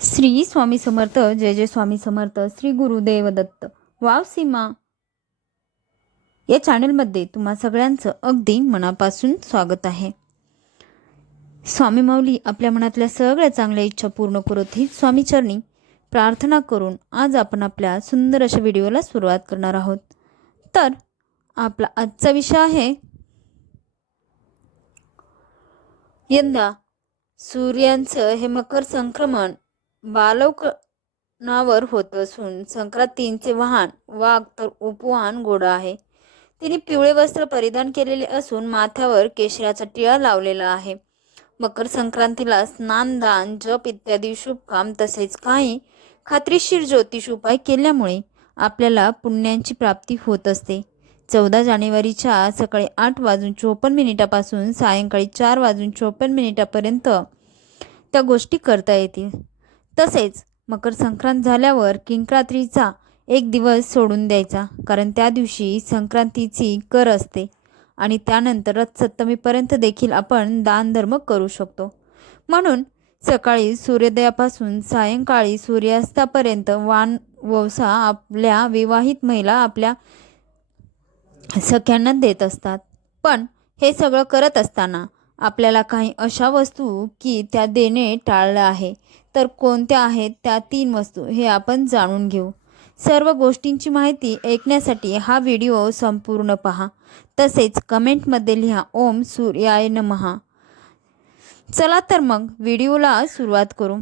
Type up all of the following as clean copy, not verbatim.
श्री स्वामी समर्थ. जय जय Swami Samarth. Shri Gurudev Datta. Wow सीमा या चॅनलमध्ये तुम्हा सगळ्यांचं अगदी मनापासून स्वागत आहे. स्वामी माऊली आपल्या मनातल्या सगळ्या चांगल्या इच्छा पूर्ण करत ही स्वामी चरणी प्रार्थना करून आज आपण आपल्या सुंदर अशा व्हिडिओला सुरुवात करणार आहोत. तर आपला आजचा विषय आहे, यंदा सूर्यांचं हे मकर संक्रमण बालवनावर होत असून संक्रांतीचे वाहन वाघ तर उपवाहन घोडा आहे. तिने पिवळे वस्त्र परिधान केलेले असून माथ्यावर केशराचा टिळा लावलेला आहे. मकर संक्रांतीला स्नान, दान, जप इत्यादी शुभ काम तसेच काही खात्रीशीर ज्योतिष उपाय केल्यामुळे आपल्याला पुण्यांची प्राप्ती होत असते. 14 जानेवारीच्या सकाळी 8:54 सायंकाळी 4:54 त्या गोष्टी करता येतील. तसेच मकर संक्रांत झाल्यावर किंक्रातीचा एक दिवस सोडून द्यायचा, कारण त्या दिवशी संक्रांतीची कर असते आणि त्यानंतर रथसप्तमीपर्यंत देखील आपण दानधर्म करू शकतो. म्हणून सकाळी सूर्योदयापासून सायंकाळी सूर्यास्तापर्यंत वानवसा आपल्या विवाहित महिला आपल्या सख्यांना देत असतात. पण हे सगळं करत असताना आपल्याला काही अशा वस्तू की त्या देणे टाळलं आहे, तर कोणत्या आहेत त्या 3 वस्तू हे आपण जाणून घेऊ. सर्व गोष्टींची माहिती ऐकण्यासाठी हा व्हिडिओ संपूर्ण पहा. तसेच कमेंटमध्ये लिहा ओम सूर्याय नमः. चला तर मग व्हिडिओला सुरुवात करू.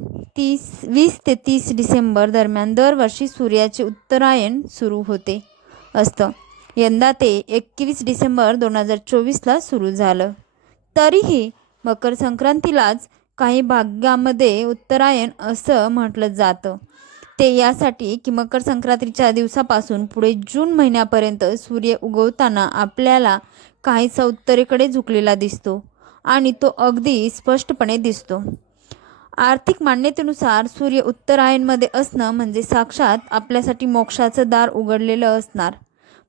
20 ते 30 डिसेंबर दरम्यान दरवर्षी सूर्याचे उत्तरायण सुरू होते असतं. यंदा ते 21 डिसेंबर 2024ला सुरू झालं. तरीही मकर संक्रांतीलाच काही भागामध्ये उत्तरायण असं म्हटलं जातं. ते यासाठी की मकर संक्रांतीच्या दिवसापासून पुढे जून महिन्यापर्यंत सूर्य उगवताना आपल्याला काहीसा उत्तरेकडे झुकलेला दिसतो आणि तो अगदी स्पष्टपणे दिसतो. आर्थिक मान्यतेनुसार सूर्य उत्तरायणमध्ये असणं म्हणजे साक्षात आपल्यासाठी मोक्षाचं दार उघडलेलं असणार.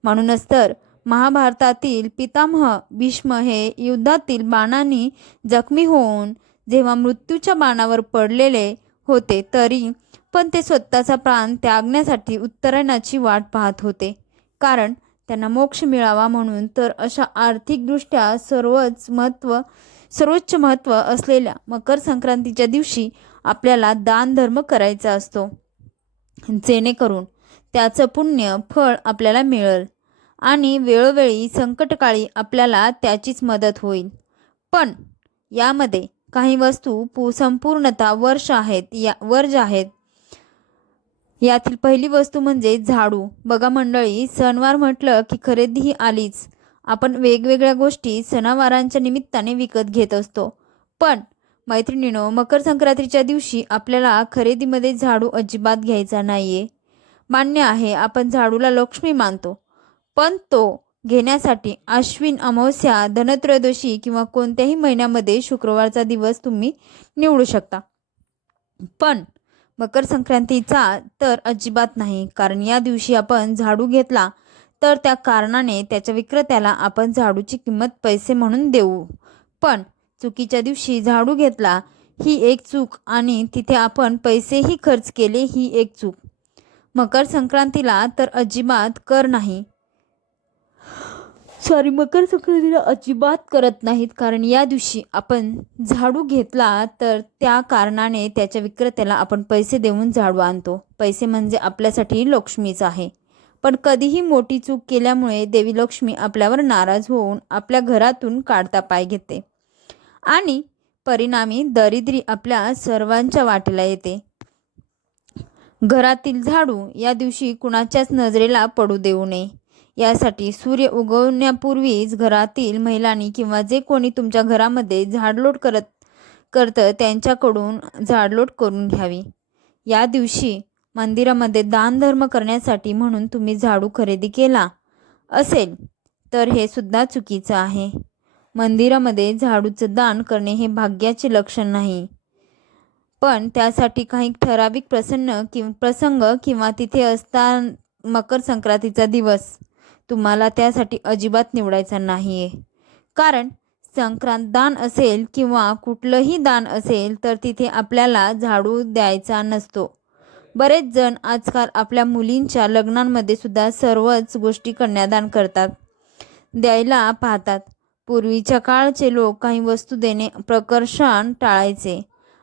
म्हणूनच तर महाभारतातील पितामह भीष्म हे युद्धातील बाणांनी जखमी होऊन जेव्हा मृत्यूच्या बाणावर पडलेले होते, तरी पण ते स्वतःचा प्राण त्यागण्यासाठी उत्तरायणाची वाट पाहत होते, कारण त्यांना मोक्ष मिळावा म्हणून. तर अशा आर्थिकदृष्ट्या सर्वोच्च महत्त्व असलेल्या मकर संक्रांतीच्या दिवशी आपल्याला दानधर्म करायचा असतो, जेणेकरून त्याचं पुण्य फळ आपल्याला मिळेल आणि वेळोवेळी संकटकाळी आपल्याला त्याचीच मदत होईल. पण यामध्ये काही वस्तू संपूर्णतः वर्ज आहेत. यातील पहिली वस्तू म्हणजे झाडू. बघा मंडळी, सणवार म्हटलं की खरेदी ही आलीच. आपण वेगवेगळ्या गोष्टी सणावारांच्या निमित्ताने विकत घेत असतो. पण मैत्रिणींनो, मकर संक्रांतीच्या दिवशी आपल्याला खरेदीमध्ये झाडू अजिबात घ्यायचा नाहीये. मान्य आहे, आपण झाडूला लक्ष्मी मानतो, पण तो घेण्यासाठी आश्विन अमावस्या, धनत्रयोदशी किंवा कोणत्याही महिन्यामध्ये शुक्रवारचा दिवस तुम्ही निवडू शकता. पण मकर संक्रांतीचा तर अजिबात नाही, कारण या दिवशी आपण झाडू घेतला तर त्या कारणाने त्याच्या विक्रेत्याला आपण झाडूची किंमत पैसे म्हणून देऊ. पण चुकीच्या दिवशी झाडू घेतला ही एक चूक आणि तिथे आपण पैसेही खर्च केले ही एक चूक. मकर संक्रांतीला तर अजिबात कर नाही. मकर संक्रांतीला अजिबात करत नाहीत, कारण या दिवशी आपण झाडू घेतला तर त्या कारणाने त्याच्या विक्रेत्याला आपण पैसे देऊन झाडू आणतो. पैसे म्हणजे आपल्यासाठी लक्ष्मीच आहे. पण कधीही मोठी चूक केल्यामुळे देवी लक्ष्मी आपल्यावर नाराज होऊन आपल्या घरातून काढता पाय घेते आणि परिणामी दरिद्री आपल्या सर्वांच्या वाटेला येते. घरातील झाडू या दिवशी कुणाच्याच नजरेला पडू देऊ नये. यासाठी सूर्य उगवण्यापूर्वीच घरातील महिलांनी किंवा जे कोणी तुमच्या घरामध्ये झाडलोट करतं त्यांच्याकडून झाडलोट करून घ्यावी. या दिवशी मंदिरामध्ये दानधर्म करण्यासाठी म्हणून तुम्ही झाडू खरेदी केला असेल तर हे सुद्धा चुकीचं आहे. मंदिरामध्ये झाडूचं दान करणे हे भाग्याचे लक्षण नाही. पण त्यासाठी काही ठराविक प्रसंग किंवा तिथे असता मकर संक्रांतीचा दिवस तुम्हाला त्यासाठी अजिबात निवडायचा नाहीये, कारण संक्रांत दान असेल किंवा कुठलंही दान असेल तर तिथे आपल्याला झाडू द्यायचा नसतो. बरेच जण आजकाल आपल्या मुलींच्या लग्नांमध्ये सुद्धा सर्वच गोष्टी कन्यादान करतात, द्यायला पाहतात. पूर्वीच्या काळचे लोक काही वस्तू देणे प्रकर्षाने टाळायचे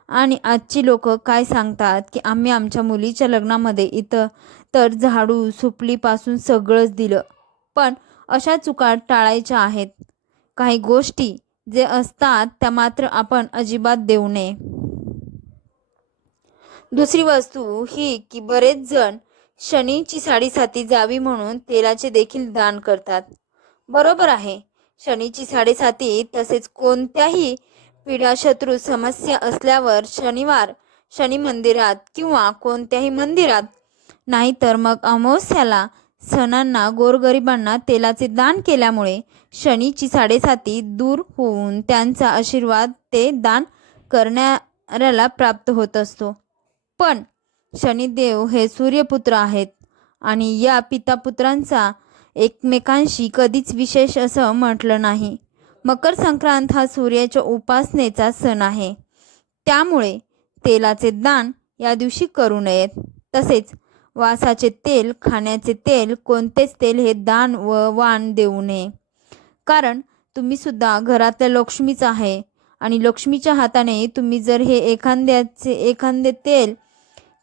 आणि आजची लोक काय सांगतात की आम्ही आमच्या मुलीच्या लग्नामध्ये इथं तर झाडू सुपलीपासून सगळंच दिलं. पण अशा चुका टाळायच्या आहेत. काही गोष्टी जे असतात त्या मात्र आपण अजिबात देऊ नये. दुसरी वस्तू ही की बरेच जण शनीची साडेसाती जावी म्हणून तेलाचे देखील दान करतात. बरोबर आहे. शनीची साडेसाती तसेच कोणत्याही पीडाशत्रू समस्या असल्यावर शनी मंदिरात किंवा कोणत्याही मंदिरात नाहीतर मग अमावस्याला सणांना गोरगरिबांना तेलाचे दान केल्यामुळे शनीची साडेसाती दूर होऊन त्यांचा आशीर्वाद ते दान करणाऱ्याला प्राप्त होत असतो. पण शनिदेव हे सूर्यपुत्र आहेत आणि या पितापुत्रांचा एकमेकांशी कधीच विशेष असं म्हटलं नाही. मकर संक्रांत हा सूर्याच्या उपासनेचा सण आहे. त्यामुळे तेलाचे दान या दिवशी करू नयेत. तसेच वासाचे तेल, खाण्याचे तेल, कोणतेच तेल हे दान व वाण देऊ नये. कारण तुम्ही सुद्धा घरातल्या लक्ष्मीच आहे आणि लक्ष्मीच्या हाताने तुम्ही जर हे एखादे तेल,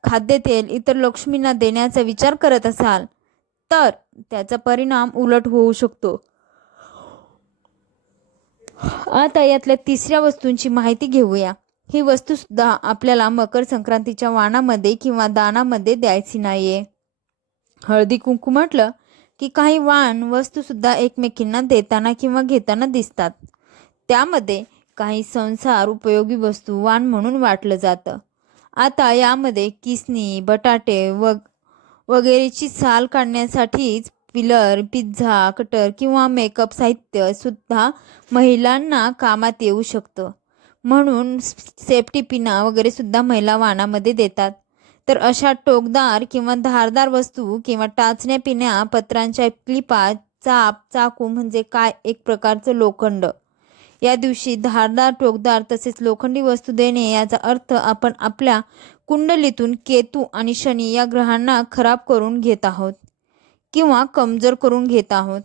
खाद्यतेल इतर लक्ष्मींना देण्याचा विचार करत असाल तर त्याचा परिणाम उलट होऊ शकतो. आता यातल्या तिसऱ्या वस्तूंची माहिती घेऊया. ही वस्तू सुद्धा आपल्याला मकर संक्रांतीच्या वाणामध्ये किंवा दानामध्ये द्यायची नाहीये. हळदी कुंकू म्हटलं की काही वाण वस्तू सुद्धा एकमेकींना देताना किंवा घेताना दिसतात. त्यामध्ये काही संसार उपयोगी वस्तू वाण म्हणून वाटलं जातं. आता यामध्ये किसनी, बटाटे वगैरेची साल काढण्यासाठीच पिलर, पिझ्झा कटर किंवा मेकअप साहित्य सुद्धा महिलांना कामात येऊ शकतं. म्हणून सेफ्टी पिना वगैरे सुद्धा महिला वाणामध्ये देतात. तर अशा टोकदार किंवा धारदार वस्तू किंवा टाचण्या, पिण्या, पत्रांच्या क्लिपा, चाप, चाकू म्हणजे काय एक प्रकारचं लोखंड. या दिवशी धारदार, टोकदार तसेच लोखंडी वस्तू देणे याचा अर्थ आपण आपल्या कुंडलीतून केतू आणि शनी या ग्रहांना खराब करून घेत आहोत किंवा कमजोर करून घेत आहोत.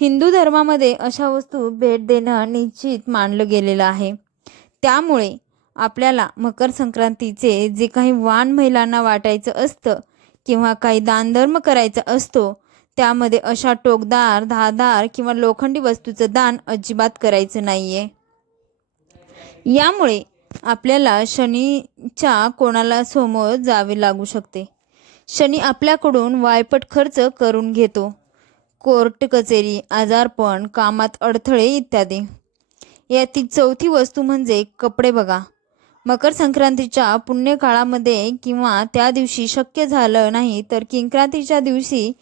हिंदू धर्मामध्ये अशा वस्तू भेट देणं निश्चित मानलं गेलेलं आहे. त्यामुळे आपल्याला मकर संक्रांतीचे जे काही वाण महिलांना वाटायचं असतं किंवा काही दानधर्म करायचा असतो त्यामध्ये अशा टोकदार, धारदार किंवा लोखंडी वस्तूचं दान अजिबात करायचं नाहीये. यामुळे आपल्याला शनीच्या कोणाला समोर जावे लागू शकते. शनी आपल्याकडून वायपट खर्च करून घेतो. कोर्ट कचेरी, आजारपण, कामात अडथळे इत्यादी. यातील चौथी वस्तू म्हणजे कपडे बघा. मकर संक्रांतीच्या पुण्यकाळामध्ये किंवा त्या दिवशी शक्य झालं नाही तर किंक्रांतीच्या दिवशी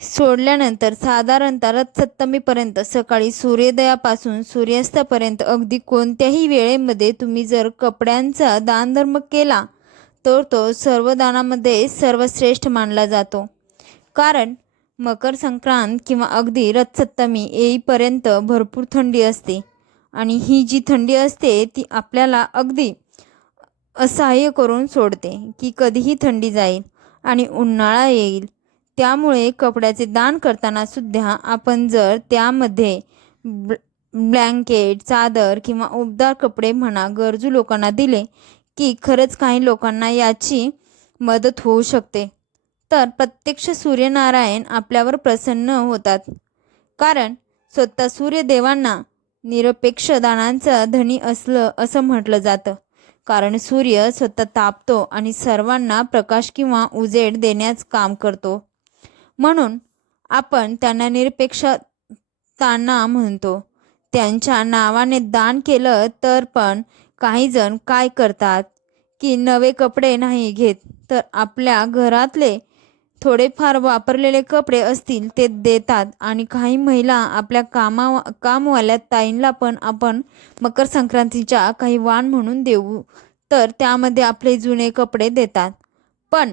सोडल्यानंतर साधारणतः रथसप्तमीपर्यंत सकाळी सूर्योदयापासून सूर्यास्तापर्यंत अगदी कोणत्याही वेळेमध्ये तुम्ही जर कपड्यांचा दानधर्म केला तर तो सर्व दानामध्ये सर्वश्रेष्ठ मानला जातो. कारण मकर संक्रांत किंवा अगदी रथसप्तमी येईपर्यंत भरपूर थंडी असते आणि ही जी थंडी असते ती आपल्याला अगदी असह्य करून सोडते की कधीही थंडी जाईल आणि उन्हाळा येईल. त्यामुळे कपड्याचे दान करताना सुद्धा आपण जर त्यामध्ये ब्लँकेट, चादर किंवा उबदार कपडे म्हणा गरजू लोकांना दिले की खरंच काही लोकांना याची मदत होऊ शकते. तर प्रत्यक्ष सूर्यनारायण आपल्यावर प्रसन्न होतात. कारण स्वतः सूर्यदेवांना निरपेक्ष दानांचा धनी असं म्हटलं जातं. कारण सूर्य स्वतः तापतो आणि सर्वांना प्रकाश किंवा उजेड देण्याचं काम करतो. म्हणून आपण त्यांना निरपेक्षताना म्हणतो. त्यांच्या नावाने दान केलं तर पण काही जण काय करतात की नवे कपडे नाही घेत तर आपल्या घरातले थोडेफार वापरलेले कपडे असतील ते देतात आणि काही महिला आपल्या कामवाल्या ताईंना पण आपण मकर संक्रांतीच्या काही वाण म्हणून देऊ तर त्यामध्ये आपले जुने कपडे देतात. पण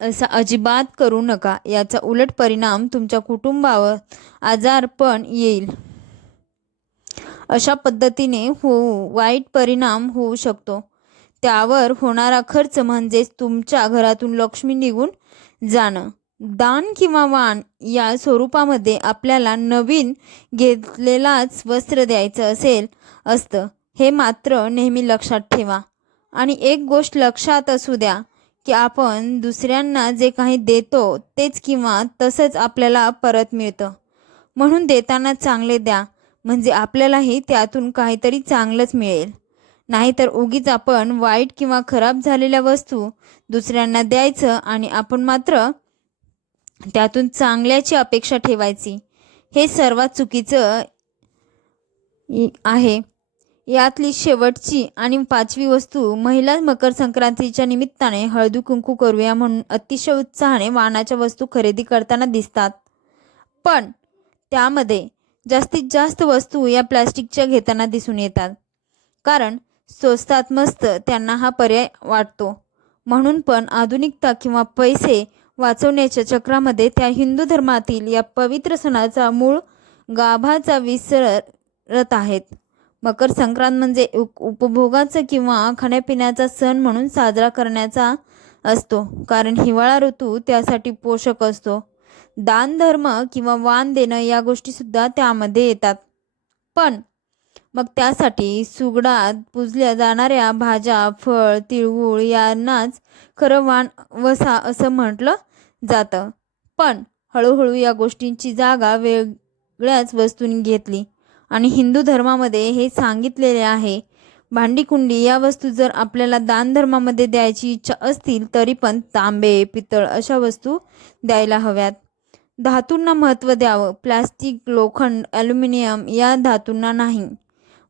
असं अजिबात करू नका. याचा उलट परिणाम तुमच्या कुटुंबावर आजारपण येईल. अशा पद्धतीने वाईट परिणाम होऊ शकतो. त्यावर होणारा खर्च म्हणजेच तुमच्या घरातून लक्ष्मी निघून जाणं. दान किंवा वाण या स्वरूपामध्ये आपल्याला नवीन घेतलेलाच वस्त्र द्यायचं असतं. हे मात्र नेहमी लक्षात ठेवा. आणि एक गोष्ट लक्षात असू द्या की आपण दुसऱ्यांना जे काही देतो तेच किंवा तसंच आपल्याला परत मिळतं. म्हणून देताना चांगले द्या, म्हणजे आपल्यालाही त्यातून काहीतरी चांगलंच मिळेल. नाहीतर उगीच आपण वाईट किंवा खराब झालेल्या वस्तू दुसऱ्यांना द्यायचं आणि आपण मात्र त्यातून चांगल्याची अपेक्षा ठेवायची. हे सर्वात चुकीचं आहे. यातली शेवटची आणि 5वी वस्तू, महिला मकर संक्रांतीच्या निमित्ताने हळदी कुंकू करूया म्हणून अतिशय उत्साहाने वाणाच्या वस्तू खरेदी करताना दिसतात. पण त्यामध्ये जास्तीत जास्त वस्तू या प्लास्टिकच्या घेताना दिसून येतात. कारण स्वस्तात मस्त त्यांना हा पर्याय वाटतो. म्हणून पण आधुनिकता किंवा पैसे वाचवण्याच्या चक्रामध्ये त्या हिंदू धर्मातील या पवित्र सणाचा मूळ गाभाचा विसरत आहेत. मकर संक्रांत म्हणजे उपभोगाचा किंवा खाण्यापिण्याचा सण म्हणून साजरा करण्याचा असतो. कारण हिवाळा ऋतू त्यासाठी पोषक असतो. दान धर्म किंवा वाण देणं या गोष्टीसुद्धा त्यामध्ये येतात. पण मग त्यासाठी सुगडात पूजल्या जाणाऱ्या भाज्या, फळ, तिळगुळ यांनाच खरं वाण वसा असं म्हटलं जातं. पण हळूहळू या गोष्टींची जागा वेगळ्याच वस्तूंनी घेतली आणि हिंदू धर्मामध्ये हे सांगितलेले आहे. भांडी-कुंडी या वस्तू जर आपल्याला दान धर्मामध्ये द्यायची इच्छा असतील तरी पण तांबे, पितळ अशा वस्तू द्यायला हव्यात. धातूंना महत्त्व द्यावं. प्लास्टिक, लोखंड, ॲल्युमिनियम या धातूंना नाही.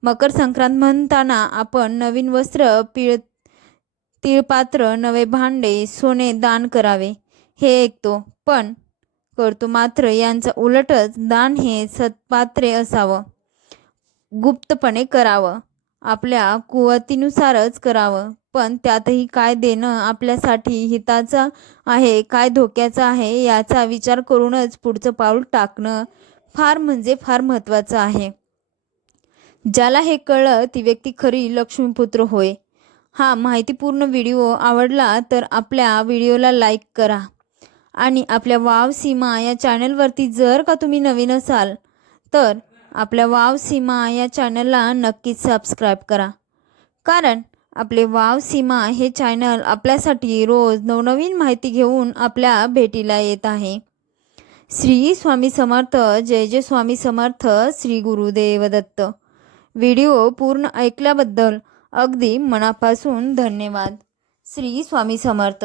मकर संक्रांत म्हणताना आपण नवीन वस्त्र, तिळपात्र, नवे भांडे, सोने दान करावे हे ऐकतो, पण करतो मात्र यांचा उलटच. दान हे सत्पात्रे असावं, गुप्तपणे करावं, आपल्या कुवतीनुसारच करावं. पण त्यातही काय देणं आपल्यासाठी हिताचं आहे, काय धोक्याचं आहे याचा विचार करूनच पुढचं पाऊल टाकणं फार म्हणजे फार महत्त्वाचं आहे. ज्याला हे कळलं ती व्यक्ती खरी लक्ष्मीपुत्र होय. हा माहितीपूर्ण व्हिडिओ आवडला तर आपल्या व्हिडिओला लाईक करा आणि आपल्या वाव सीमा या चॅनलवरती जर का तुम्ही नवीन असाल तर आपल्या वाव सीमा या चॅनलला नक्कीच सबस्क्राईब करा. कारण आपले वाव सीमा हे चॅनल आपल्यासाठी रोज नवनवीन माहिती घेऊन आपल्या भेटीला येत आहे. श्री स्वामी समर्थ. जय जय स्वामी समर्थ. श्री गुरुदेव दत्त. व्हिडिओ पूर्ण ऐकल्याबद्दल अगदी मनापासून धन्यवाद. श्री स्वामी समर्थ.